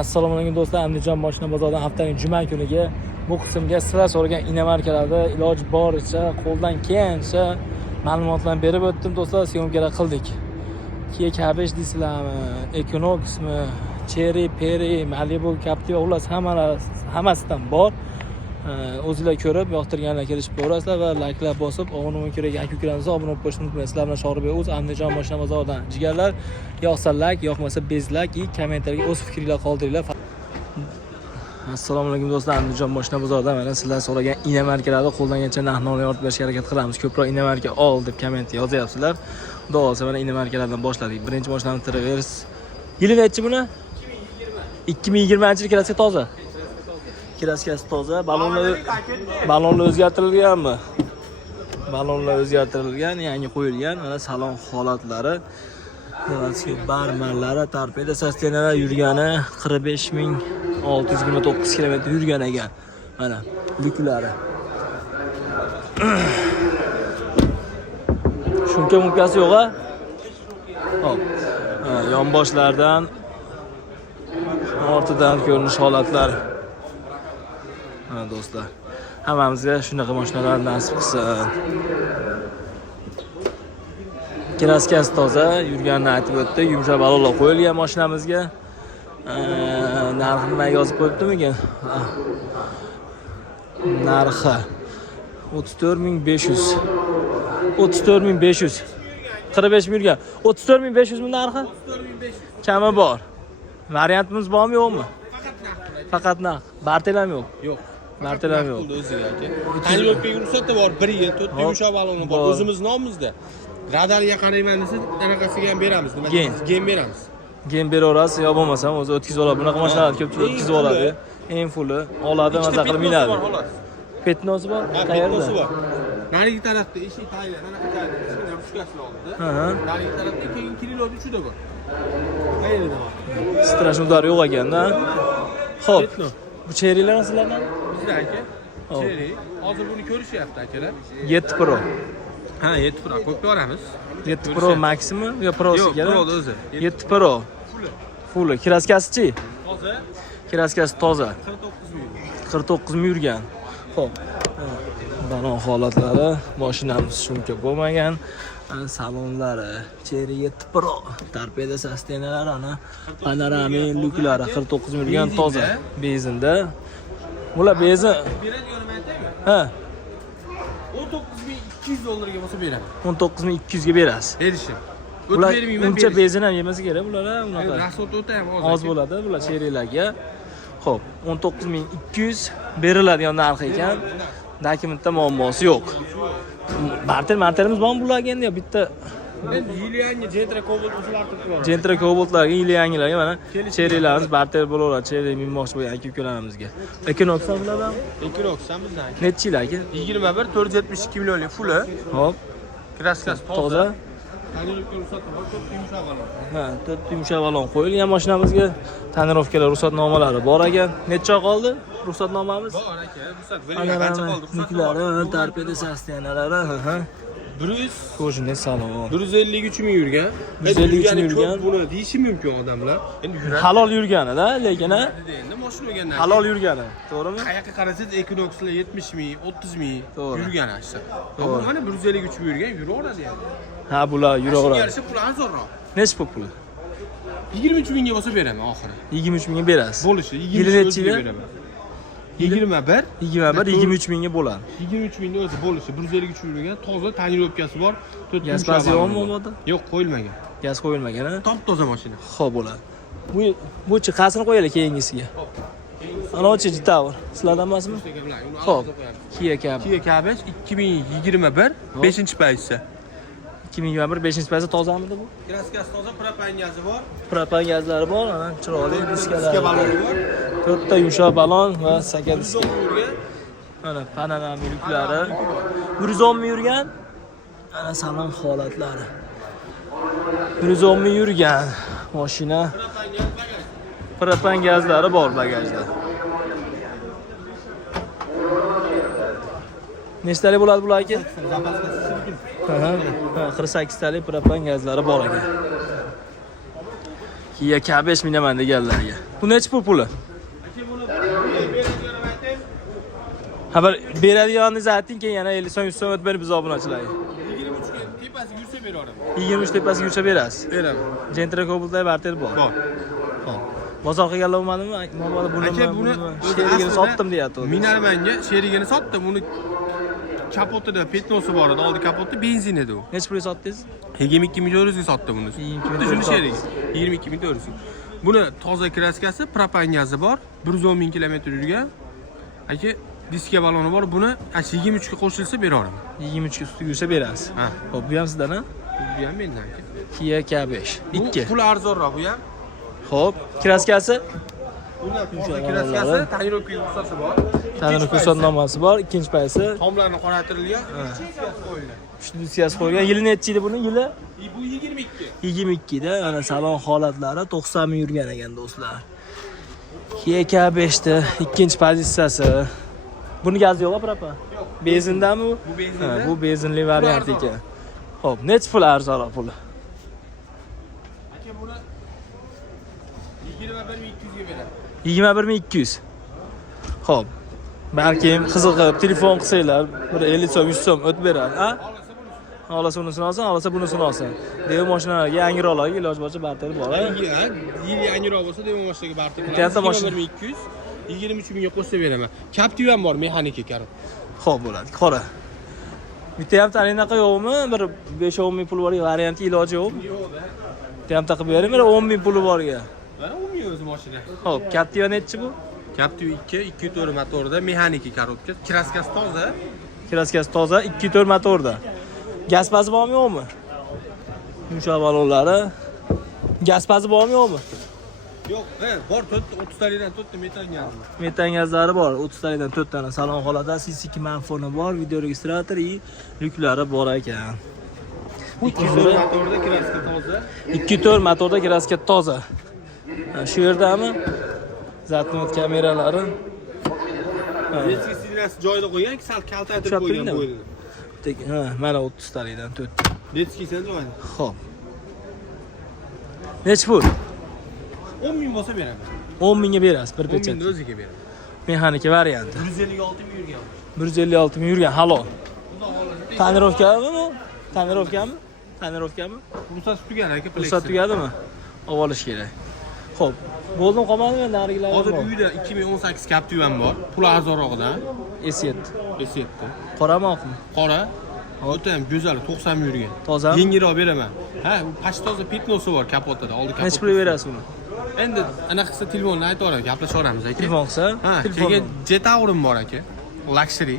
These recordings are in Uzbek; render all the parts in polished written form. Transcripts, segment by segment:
Assalomu alaykum do'stlar. Andijon mashina bozoridan haftaning juma kuniga bu qismga sizlar so'ragan inamarkalarda iloji boricha qo'ldan kelgancha ma'lumotlarni berib o'tdim do'stlar. Syomkalar qildik. Kia Cabbage deysizlarmi, Equinoxmi, Cherry, Peri, Malibu, Captiva ular hammasidan bor. O'zingizlar ko'rib, yoqtirganlar kelishib ko'rasizlar va like'lar bosib, obuna kerak aka-ukalarimizni obuna bo'lib qo'yishni unutmanglar. Sizlar bilan Shohrbek o'z Andijon mashina bozoridan jigarlar. Yoqsa like, yoqmasa bezlak, kommentarga o'z fikringlarni qoldiringlar. Assalomu alaykum do'stlar. Andijon mashina bozoridan mana sizlar so'ragan inamarkalarni qo'ldan kelgancha narx-navoni yoritib berishga harakat qilamiz. Ko'proq inamarka ol deb komment yozyapsizlar. Xudo xolasa mana inamarkalardan boshladik. Birinchi mashinamiz Travers. Yili nechi buni? 2020-yil kraska toza. Kraskasi toza. Balonlar o'zgartirilganmi? Balonlar o'zgartirilgan, yangi qo'yilgan. Mana salon holatlari. Barmanlari, torpeda sostenalar yurgani 45629 km yurgan ekan. Mana lyuklari. Shuncha munkasi yo'q-a? Hop. Yonboshlardan ortidan ko'rinish holatlari. Ha do'stlar. Hammamizga shunaqa mashinalar nasib qilsin. Kraskasi toza, yurganini aytib o'tdi. Yumshoq balonlar qo'yilgan mashinamizga. Narxini nima yozib qo'yibdimikin? Narxi 34500. 34500. 45 ming yurgan. 34500 mi narxi? 34500. Kami bor. Variantimiz bormi, yo'qmi? Faqat naq. Bartelam yo'q. Yo'q. Bartelam yo'q. O'ziga aka. Tanlovga ruxsati bor 1 yil, 4 yumshoq baloni bor. O'zimiz nomimizda. Radarga qarayman desa, anaqasiga ham beramiz. Nima deymiz? Gen beramiz. Gen beraverasiz, yo bo'lmasam o'zi o'tkazib oladi. Bunaqa mashinalar ko'pchilik o'tkazib oladi. Eng fulli oladi, maza qilib minadi. Petnosi bor? Qayerda? Petnosi bor. Narigi tarafda eshik tayyor, anaqa joyda kichkina ruchkasi oldida. Narigi tarafda keyin Kirillov uchida bor. Qayerda bor? Strashni udari yo'q ekanda. Xo'p. Bu Cherry'lar sizlardan? Bizda aka. Cherry. Hozir buni ko'rishyapti akalar. 7 Pro. Ha, 7 Pro qo'yib beramiz. 7 Pro Maxmi yo Pro'si kerak? Yo'q, Pro'da o'zi. 7 Pro. Fulli. Kraskasi-chi? Toza. Kraskasi toza. 49 ming. 49 ming yurgan. Xo'p. Balon holatlari, mashinamiz shuncha bo'lmagan. Salonlari Cherry 7 Pro, torpeda sostenalari, ana panoramik lyuklari 49 ming yurgan toza. Bezinda. Bular bezin. Beradiganimni aytaymi? Ha. 19200 dollarga bo'lsa beraman. 19200 ga berasiz. Berishim. Bular uncha bezin ham yemasa kerak bular, unaqa. Rasot o'ta ham oz bo'ladi bular Cherry'larga. Xo'p, 19200 beriladigan narx ekan. Dokumentda muammosi yo'q. Barterimiz bormi bularga endi bitta yili yangi Gentra Cobalt o'shalarni turib bor. Gentra Cobaltlarga yili yangilarga mana Cherry'larimiz barter bo'laveradi. Cherry minmoqchi bo'lgan aka-ukalarimizga. Equinox bulardan? Equinox ham bizdan. Necha yil aka? 21 472 millionlik fulli. Hop. Kraskasi Toza. Ha, 4 yumshoq balon qo'yilgan mashinamizga. Tonirovkalar, ruxsatnomalari bor ekan. Necha qoldi ruxsatnomamiz? Bor aka, ruxsat berilgan. Qancha qoldi ruxsatlari? Torpeda sostenalari, ha. 100 Ko'jinli salon. 153 ming yurgan. 153 ming yurgan. Buni deyishi mumkin odamlar. Endi yuradi. Halol yurgani-da, lekin Endi mashina o'rgangan. halol yurgani, to'g'rimi? Qayoqqa qarasangiz Equinoxlar 70 ming, 30 ming yurgan ashta. To'g'ri. Mana 153 ming yurgan, yuraveradi ham. Ha, bular yuraveradi. Yarışib pul arzonroq. Necha pul? 23 mingga bo'lsa beraman oxiri. 23 mingga berasiz. Bo'lishi, Yili 23 nechiga? beraman. 21 23 mingga bo'ladi. 23 mingni o'zi bo'lishi 153 yurgan, toza tonirovkasi bor. 4 Gaz bazi yo'qmi bu yerda? Yo'q, qo'yilmagan. Gaz qo'yilmagan, ha? Top toza mashina. Xo'p bo'ladi. Bu-chi qasini qo'yaylik keyingisiga. Anochi Tower. Sizlardan emasmi? Xo'p. Kia Cabbage. Kia Cabbage 2021 5-paysa. 2021 5-paysa tozamidi bu? Kraskasi toza, propan gazi bor. Propan gazlari bor, ana chiroyli diskalar. Diska baloni bor. 4 ta yumshoq balon va 8 diska. Yurgan. Mana panoramik lyuklari. 110 ming yurgan. Ana salon holatlari. 110 ming yurgan mashina. Propan gazlari bor bagajda. Nechtalik bo'ladi bular aka? Ha, 48 talik propan gazlari bor ekan. Kia Cabbage minaman deganlarga. Bu necha puli? Aka buni beradigan aytaymi? Ha bir beradiganingizni ayting, keyin yana 50 so'm 100 so'm o'tib berib biz obunachilarga. 23 ga tepasiga yursa beraveraman. 23 tepasiga yursa berasiz. Beraman. Gentra Cobalt'da barter bor. Bor. Hop. Bozor qilganlar bo'lmadimi? Mana buni Aka buni sherigini sotdim deyapti. Minarmanga sherigini sotdim. Uni kapotida petnosi bor edi. Oldi kapotda benzin edi u. Necha pulga sotdingiz? 22 ming €ga sotdim uni. 22 Xuddi shuni sherigi. 22 ming €. Buni toza kraskasi, propan gazi bor. 110 ming kilometr yurgan. Aka diska baloni bor. Buni 23 ga qo'shilsa beraveraman. 23 ga ustiga yursa berasiz. Ha. Xo'p, bu ham sizdan, ha? Bu ham mendan aka. Kia K5. 2. Pul arzonroq bu ham. Xo'p, kraskasi? Bundan toza kraskasi, tonirovka ruxsati bor. Tanirovka ruxsatnomasi bor, ikkinchi paysi. Tomlarni qoraytirilgan. Uchta diskasi qo'ygan. Yili necha edi buni? Yili? Bu 22. 22 da. Mana salon holatlari 90 ming yurgan ekan do'stlar. Kia K5 da ikkinchi pozitsiyasi. Buni gazi yo'q, propa? Yo'q. Benzindami bu? Bu benzinda. Ha, bu benzinli variant ekan. Xo'p, necha pul arzonroq puli? Aka buni 21200 ga beraman. 21200. Xo'p. Balkim qiziqib telefon qilsanglar, bir 50 so'm, 100 so'm o'tib beradi, ha? Olasa unisini olsin, olasa bunisini olsin. Dev mashinalarga yangiroqlarga iloj boricha barter bor, ha? Yil yangiroq bo'lsa, dev mashinaga barter qilamiz. Bitta mashina 21200, 23 mingga qo'shsa beraman. Captiva ham bor, mexanika karom. Xo'p bo'ladi, qora. Bitta ham anaqa yo'qmi? Bir 5-10 ming pul bor varianti iloji yo'qmi? Yo'q-da. Bitta ham taqib bering, bir 10 ming puli borga. Mana 10 ming o'zi mashina. Xo'p, Captiva nechi bu? Captiva 2.4 motorda mexanika karotka, kraskasi toza. Kraskasi toza, 2.4 motorda. Gaz pazi bormi yo'qmi? Yumshoq balonlari. Gaz pazi bormi yo'qmi? Yo'q, bor 30 talikdan 4 ta metan gazi. Metan gazlari bor, 30 talikdan 4 tani. Salon holida CC2 manfoni bor, video registrator va lyuklari bor ekan. 2.4 motorda kraska toza. 2.4 motorda kraska toza. Shu yerdami? Zatnot kameralari. Detskisi joyida qo'ygan, sal kaltatib qo'ygan bo'yni. Ha, mana 30 talikdan 4. Detskisi joyida. Xo'p. Nech pul? 10 ming bo'lsa beraman. 10 mingga berasiz, bir 10 pechat. mingni o'ziga beraman. Mexanika varianti. 156 ming yurgan. 156 ming yurgan, halol. Tonirovkami bu? Tonirovkami? Tonirovkami? Ruxsat tugagan aka, Ruxsat tugadimi? Olib olish kerak. Xo'p, bo'ldim qolmadimi narigilar? Hozir uyda 2018 Captiva'm bor. Pul arzonroqdan. S7. S7. Qorami oqmi? Qora. O'ta ham go'zal, 90 ming yurgan. Tozami? Yengilroq beraman. Ha, bu pashtoza toza petnosi bor kapotida, oldi kapot. Nech pul berasiz buni? Endi anaqa qilsa telefonni aytib olaman, gaplashaveramiz aka. Telefon qilsa? Ha, keyin Jetaurim bor aka. Luxury.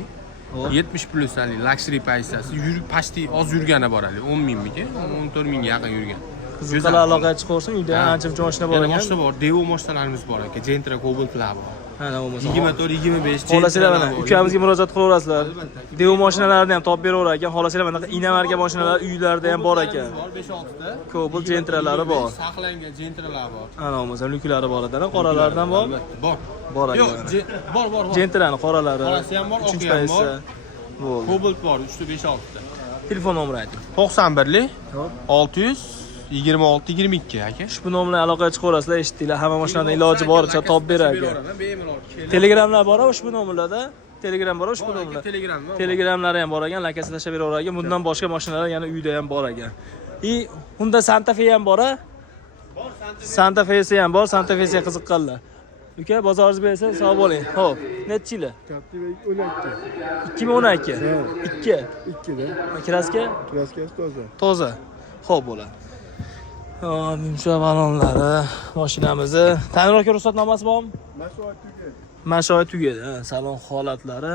Xo'p. 70 plus ali luxury pozitsiyasi. Pashti oz yurgani bor ali, 10 mingmiki, 14 mingga yaqin yurgan. Qiziqlar aloqa chiqarsin, uyda ancha mashina bor Yana ekan. mashina bor, Devo mashinalarimiz bor aka. Gentra Cobalt'lar bor. Mana bo'lmasa. 24, 25. Xohlasanglar mana ukamizga murojaat qilaverasizlar. Devo mashinalarini ham topib beraverar ekan. Xohlasanglar mana inamarga mashinalar uylarda ham bor ekan. Bor 5-6 ta. Cobalt Gentralari bor. Saqlangan Gentralar bor. Ana bo'lmasa lyuklari bor ekan, qoralardan bor. Bor. Bor Yo'q, ekan. bor. Gentrani qoralari. Qorasi ham bor, Uchinchi oqi ham bor. paysa. Bo'ldi. Cobalt bor, 3 ta 5-6 ta. Telefon nomerini ayting. 91lik Xo'p. 626 22 aka. Ushbu nom bilan aloqaga chiqaverasizlar, eshitdinglar. Hamma mashinadan iloji boricha topib berar ekan. Bemalol. Telegramlar bor ushbu nomerlarda. Telegram bor ushbu nomerda. Telegrammi? Telegramlari ham bor ekan, lakasi tashlab beraverar ekan. Bundan boshqa mashinalar yana uyda ham bor ekan. Unda Santa Fe ham bor-a? Bor, Santa Fe'si ham bor, Santa Fe'siga qiziqqanlar. Uka, bozoringiz bersa, sog' bo'ling. Xo'p, necha yili? Captiva 12. 2012. 2. 2 da. Kraska? Kraskasi toza. Toza. Xo'p bo'ladi. Hop, yumshoq balonlari, mashinamizni. Tanirovka ruxsatnomasi bormi? Mashoat tuga. Mashoat tugadi. Salon holatlari.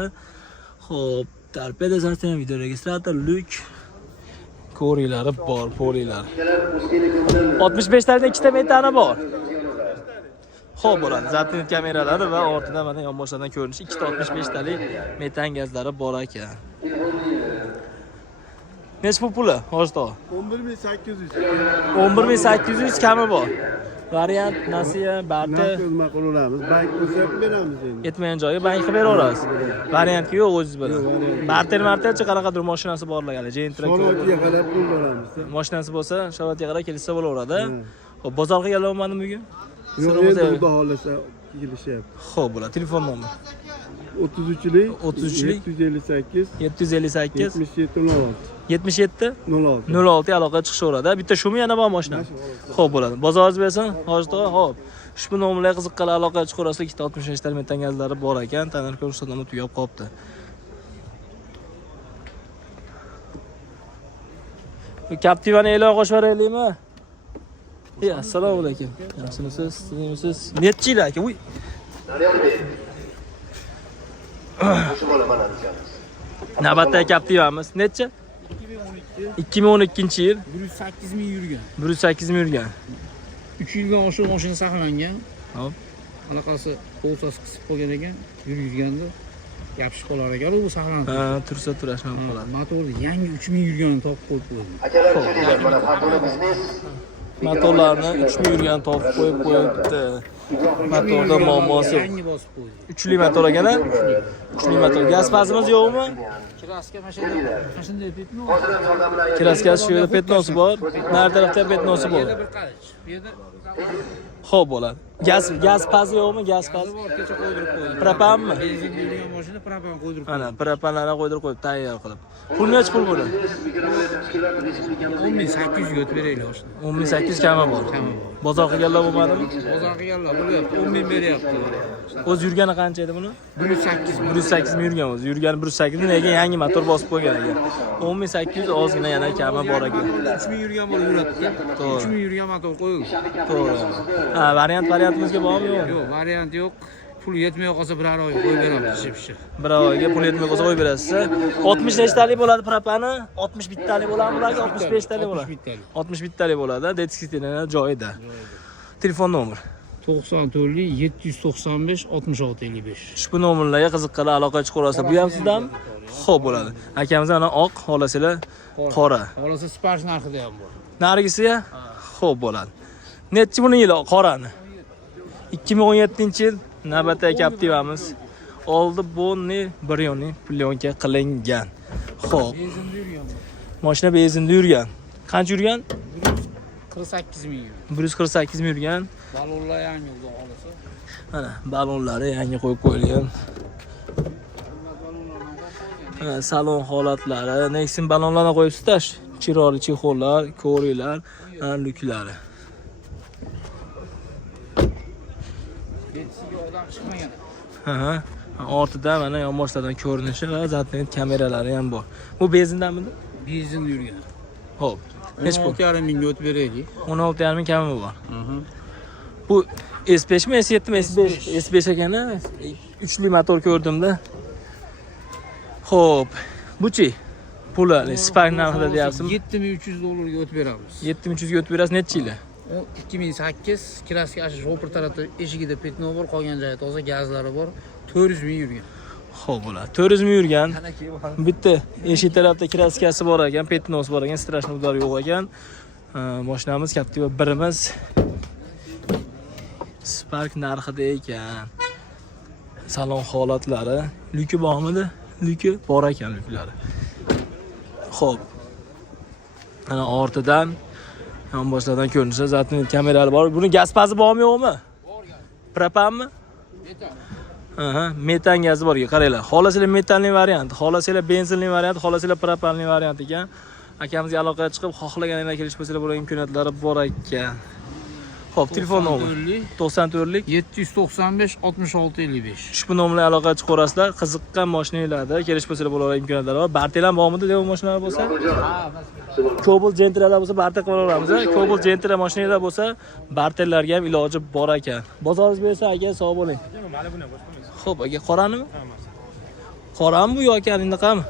Xo'p, torpeda zaten video registrator, lyuk. Ko'rilari bor, polilar. 65 tadan 2 ta metani bor. Xo'p bo'ladi. Zaten kameralari va ortida mana yonboshlardan ko'rinishi 2 ta 65 talik metan gazlari bor ekan. Necha puli? Hozir 11800. 11800 kami bor. Variant, nasiya, barter. Naqd nima qilamiz? Bank bo'lsa beramiz endi. Yetmagan joyga bank qilib beraverasiz. Variantga yo'q o'zingiz bilan. Barter qanaqadir mashinasi borlar, Gentra. Sholatiga qarab pul beramiz. Mashinasi bo'lsa, sholatiga qarab kelsa bo'laveradi. Xo'p, bozor qilganlar bo'lmadimi bugun? Yo'q, Sirimiz endi xudo xohlasa kelishyapti. Xo'p, bo'ladi. Telefon nomeri 33lik 33lik 758 758 77 77 06 06 aloqa chiqishaveradi. Bitta shumi yana bor mashina. Xo'p, bo'ladi. Bozoringiz bersin, Hojit aka. Xo'p. Ushbu nomerlarga qiziqqan aloqa chiqarasizlar. 265 ta metan gazlari bor ekan. Tanir ko'rsatmani tugab qolibdi. Captiva'ni e'lon qo'shib beraylikmi? Assalomu alaykum. Yaxshimisiz? Sizmisiz? Necha yil aka? Uy. Navbatdagi Captiva'miz necha? 2012-yil 108 ming yurgan. 108 ming yurgan. 3 yilga oshiq mashina saqlangan. Hop. Anaqasi polsasi qisib qolgan ekan, yurganda yapishib qolar ekan, u saqlanib. Ha, tursa turashmay qoladi. Motorni yangi 3 ming yurganini topib qo'yib. Akalar kelinglar, mana Fatuna biznes. Motorlarni 3 ming yurgan topib qo'yibdi. Motorda muammosi yo'q. Yangi bosib qo'ydi. 3 li motor ekan-a? 3 li motor. Gaz fazimiz yo'qmi? Kraska mashina shunday petno. Hozirdan yordam bilan Kraskasi shu yerda petnosi bor. Nari tarafda ham petnosi bor. Bir qarich. Bu yerda Xo'p bo'ladi. Gaz fazi yo'qmi? Gaz fazi. bor, kecha qo'ydirib qo'ydi. Propanmi? Benzin yurgan mashina propan qo'ydirib qo'ydi. Mana propanlarni qo'ydirib qo'yib tayyor qilib. Pul necha pul bo'ladi? 10800 ga o'tib beraylik oshni. 10800 kami bor. Kami bor. Bozor qilganlar bo'lmadimi? Bozor qilganlar bo'lyapti, 10 ming beryapti. O'z yurgani qancha edi buni? 108 ming. 108 ming yurgan o'zi. Yurgani 108 ming, lekin yangi motor bosib qo'ygan ekan. 10800 ozgina yana kami bor ekan. 3 ming yurgan bo'lib yuradi-da. 3 ming yurgan motor qo'ying. To'g'ri. Ha, variantimizga bormi yo'qmi? Yo'q, variant yo'q. Pul yetmay qolsa bir oy qo'yib beramiz, pishi. Bir oyga pul yetmay qolsa qo'yib berasiz. 60 nechtalik bo'ladi propani? 61 talik bo'ladimi ularga? 65 talik bo'ladi. 61 talik bo'ladi. Detskitini joyida. Telefon nomeri 94 795 66 55. ushbu nomerlarga qiziqqanlar aloqa chiqarasiz. Bu ham sizdanmi? Xo'p bo'ladi. Akamiz ana oq, xolasizlar qora. Xolasa siparish narxida ham bor. Narigisiga? Xo'p bo'ladi. Nechi buni yil qorani? 2017-yil navbatdagi Captiva'miz. Oldi bonni biryoni plyonka qilingan. Xo'p. Benzinda yurgan. Mashina benzinda yurgan. Qancha yurgan? 48 ming yurgan. 148 ming yurgan. Balonlar yangi xudo xolasa. Mana balonlari yangi qo'yib qo'yilgan. Salon holatlari, Nexin balonlarni qo'yibsiz-da, chiroyli chexollar, ko'riklar, lyuklari. Betsiga odam chiqmagan. Ha. Ortida mana yonboshlardan ko'rinishi va zatning kameralari ham bor. Bu benzindanmidi? Benzinda yurgan. Xo'p. Nech pul? 16,5 mingga o'tib beraylik. 16,5 ming kami bor. Bu S5 mi, S7 mi? S5 ekan-a? 3 li motor ko'rdimda. Xo'p. Buchi? Puli Spark narxida deyapsizmi? 7300 dollarga o'tib beramiz. 7300 ga o'tib berasiz necha yil? 2008 kraska ashi shopir tarafda eshigida petno bor, qolgan joyi toza, gazlari bor. 400 ming yurgan. Xo'p bo'ladi. 400 ming yurgan. Bitta eshik tarafda kraskasi bor ekan, petnosi bor ekan, strashniy udar yo'q ekan. Mashinamiz Captiva 1imiz. Spark narxida ekan. Salon holatlari, lyuki bormidi? Lyuki bor ekan lyuklari. Xo'p. Mana ortidan yonboshlardan ko'rinishi, zatning kameralari bor. Buni gaz fazi bormi yo'qmi? Bor gaz. Propanmi? Metan. Aha, metan gazi bor ekan. Qaranglar. Xolasizlar metanli variant, xolasizlar benzinli variant, xolasizlar propanli variant ekan. Akamizga aloqaga chiqib, xohlaganinglar kelish bo'lsa bo'lgan imkoniyatlari bor ekan. Xo'p, telefon nomeri 94lik 795 66 55. ushbu nomerga aloqa chiqarasizlar. Qiziqqan mashinalarda kelish bo'lsa bo'lgan imkoniyatlari bor. Bartelan bormidi deb mashinalar bo'lsa? Cobalt Gentralar bo'lsa barter qilib olamiz. Cobalt Gentra mashinalar bo'lsa, barterlarga ham iloji bor ekan. Bozoringiz bersa aka, sog' bo'ling. Xo'p, aka qoranimi? Qorami bu yoki anaqami?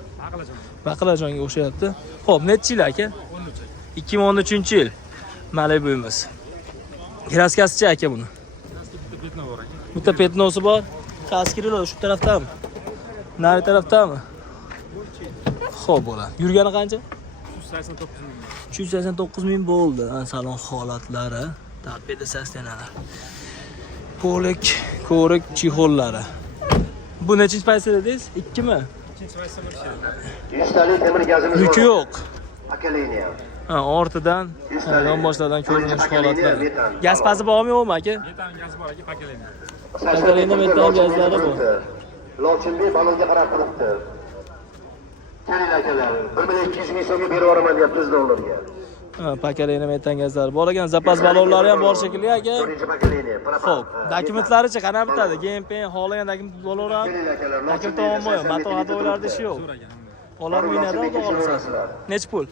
Baqlajonga o'xshayapti. Xo'p, necha yil aka? 2013-yil. Malibuyimiz. Kraskasichi aka buni? Bitta petnosi bor. Kaskirilar shu tarafdami? Nari tarafdami? Xo'p bo'ladi. Yurgani qancha? 389 ming bo'ldi. Salon holatlari, tarpeda sastanalar. Polik, ko'rik, chexollari. Bu nechinchi paysa dedingiz? 2 mi? 100 talik temir gazimiz bor. Lyuki yo'q. Akaliniya. Ha, ortidan, yonboshlardan ko'rinish holatlari. Gaz pazi bormi yo'qmi aka? Metan gaz bor aka, pakelayman. Pakelayni metan gazlari bor. Lochinbek balonga qarab turibdi. Keling akalar, 1,200 ming so'mga berib yuboraman deyapti $100. Ha, pakelayni metan gazlari bor ekan, zapas balonlari ham bor shekilli aka. Birinchi pakelayni. Xo'p, dokumentlarichi qana bitadi? GMPN xohlagan dokument bo'laveradi. Dokument muammo yo'q, mato xatolarida ishi yo'q. Olarmi inada olib olsa. Nech pul?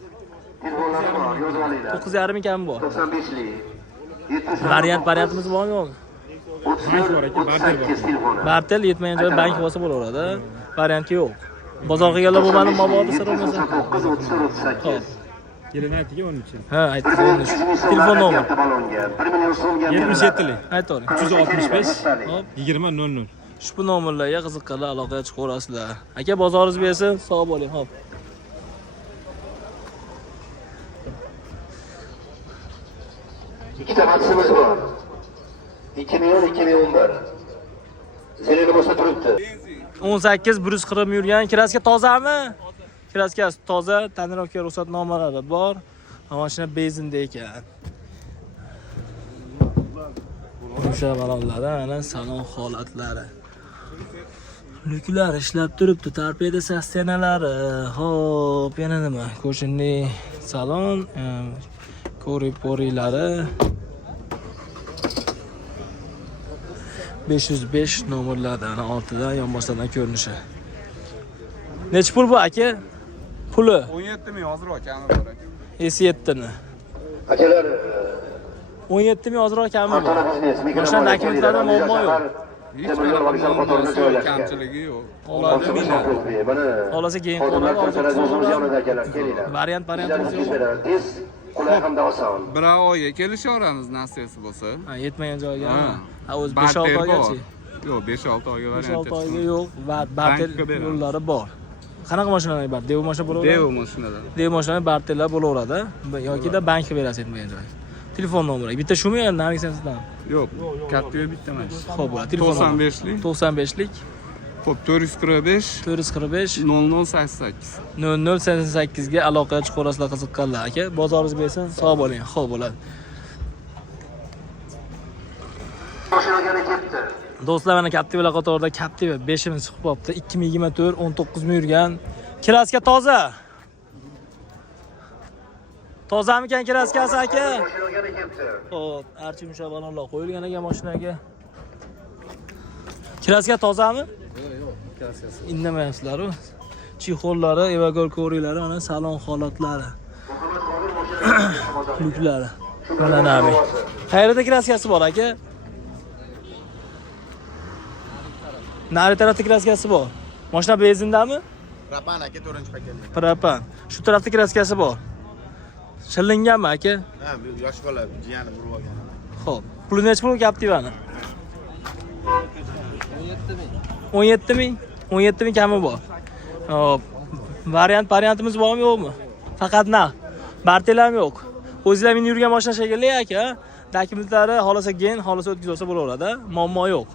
Telefonlar bor, yozib olinglar. 9,5 ming kami bor. 95lik. 70 Variantimiz bormi yo'qmi? 38 telefoni. Bartel yetmagan joy bank bo'lsa bo'laveradi. Variantga yo'q. Bozor qilganlar bo'lmadi, mabodo sir bo'lmasa. 39 34 38. Kelin aytiga 13. Ha, aytdingiz. Telefon nomeri. 1 million so'mga 77lik. Aytavering. 365 Hop, 20 00. ushbu nomerlarga qiziqqanlar aloqaga chiqaverasizlar. Aka, bozoringiz bersin, sog' bo'ling, hop. Ikkita maksimiz bor. 2010-2011. Zeleni bo'lsa turibdi. 18 140 yurgan, kraska tozami? Kraskasi toza, tonirovka ruxsatnomalari bor. Mashina benzinda ekan. O'sha balonlari, ana salon holatlari. Luklar ishlab turibdi, torpeda sostenalari. Xo'p, yana nima? Qo'shinli salon, kori-porilari. 505 nomerlardan ortida yonboshlardan ko'rinishi. Nech pul bu aka? Puli 17 ming hozirroq kami bor aka. S7 ni. Akalar, 17 ming ozroq kami bor. Antona biznes Boshqa dokumentlarda muammo yo'q. Hech qanaqa kamchiligi yo'q. Oladi mina. Xolasa keyin ko'ramiz. Variantimiz yo'q. Tez, qulay hamda oson. Bir oyga kelishaveramiz nasibasi bo'lsa. Ha, yetmagan joyga. Ha. Ha, o'zi 5-6 oygachi. Yo'q, 5-6 oyga 5-6 variant. oyga yo'q va bartel Bankka beramiz. yo'llari bor. Qanaqa mashinalar bor? Devo mashina bo'laveradi. Devo mashinalar. Devo mashina bartellar bo'laveradi yoki-da bankka berasiz yetmagan joy. Telefon nomeri. Bitta shumi yo narigi sizdan? Yo'q, katta bitta emas. Xo'p, bo'ladi. Telefon nomeri. 95lik. 95lik Xo'p, 445 445 0088. 0088 ga aloqaga chiqaverasizlar qiziqqanlar aka. Bozoringiz bersin, sog' bo'ling. Xo'p, bo'ladi. Mashinaga ketdi. Do'stlar, mana Captiva qatorida Captiva 5-imiz chiqib qopti. 2024 19 ming yurgan. Kraska toza. Tozamikan kraskasi aka? Mashinaga ketdi. Xo'p, archa yumshoq balonlar qo'yilgan ekan mashinaga. Kraska tozami? Yo'q, kraskasi. Indamayapsizlar-ku. Chixollari, evagor ko'rilari, ana salon holatlari. Luklari. Mana nabi. Qayerda kraskasi bor aka? Nari tarafda kraskasi bor. Mashina benzindami? Propan aka 4-paket. Propan. Shu tarafda kraskasi bor. Shillinganmi aka? Ha, bu yosh bola jiyani urib olgan. Xo'p. Puli nech pul Captivani? 17 ming. 17 ming kami bor. Hop. Variantimiz bormi yo'qmi? Faqat naq. Bartel ham yo'q. O'zingizlar minib yurgan mashina shekilli aka. Dokumentlari xolasa gen, xolasa o'tkazsa bo'laveradi. Muammo yo'q.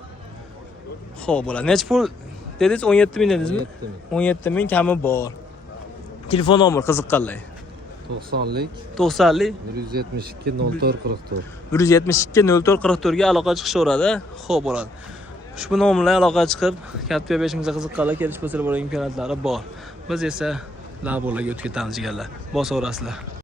Xo'p, bo'ladi. Nech pul dedingiz? 17 ming dedingizmi? 17 ming kami bor. Telefon nomeri qiziqqanlar. 90lik 90lik 172 0444. 172 0444 ga aloqa chiqishaveradi. Xo'p, bo'ladi. Ushbu nomerlar aloqaga chiqib, Captiva 5imizga qiziqqanlar kelish bo'lsa bo'ladigan imkoniyatlari bor. Biz esa laborlarga o'tib ketamiz deganlar. Bosaverasizlar.